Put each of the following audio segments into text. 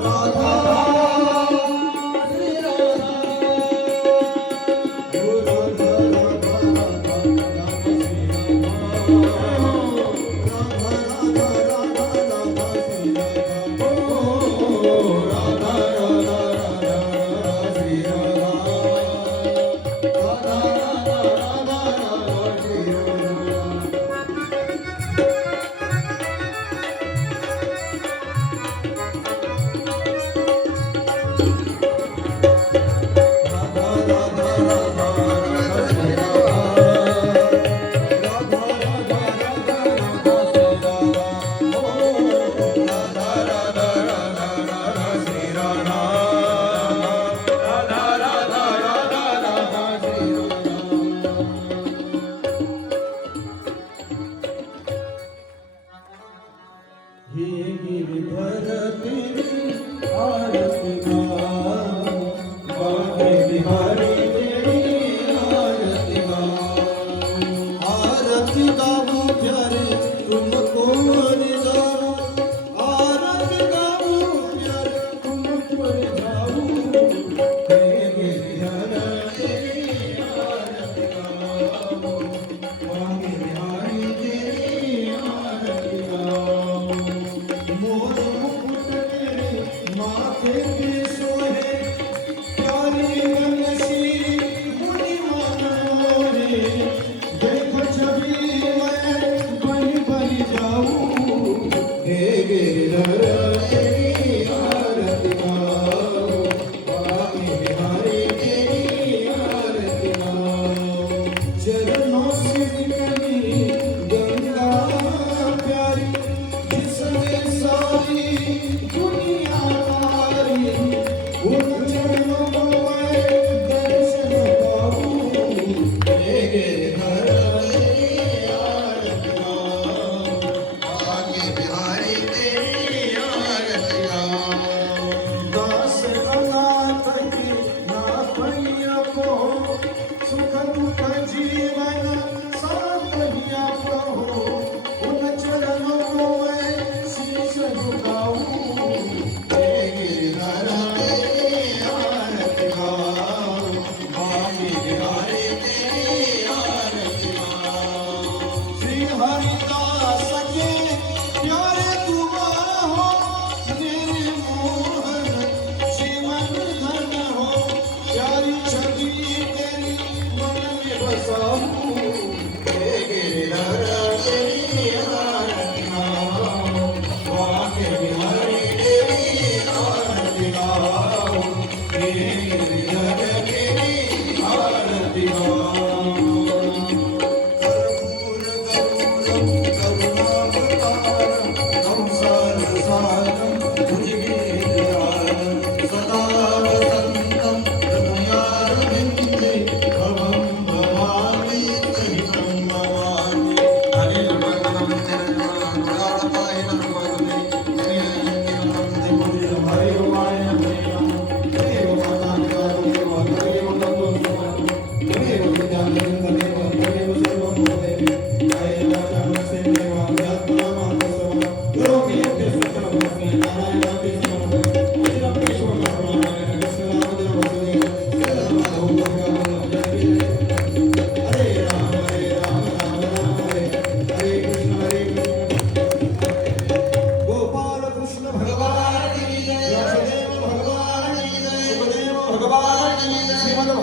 Radha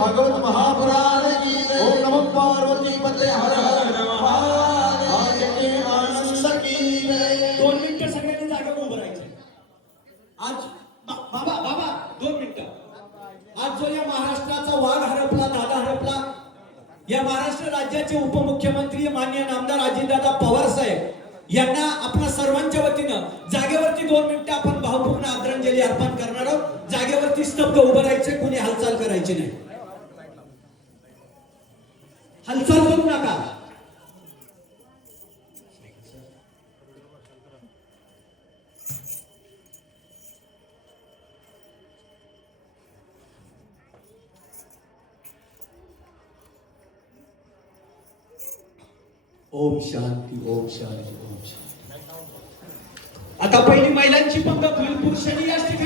भगवत महापुराण की ओम नमो पार्वती पते हर हर आज बाबा बाबा आज जो या महाराष्ट्राचा वाघ हरपला दादा हरपला या महाराष्ट्र राज्याचे उपमुख्यमंत्री मान्य नामदार अजितदादा पवार साहेब यांना आपल्या सर्वांच्या वतीनं जागेवरती दोन मिनिटं आपण भावपूर्ण आदरांजली अर्पण करणार आहोत. जागेवरती स्तब्ध उभं राहायचे कोणी हालचाल करायची नाही. ओम शांती ओम शांती ओम शांती. आता पहिली महिलांची पंगत होईल. पुरुषांनी याच ठिकाणी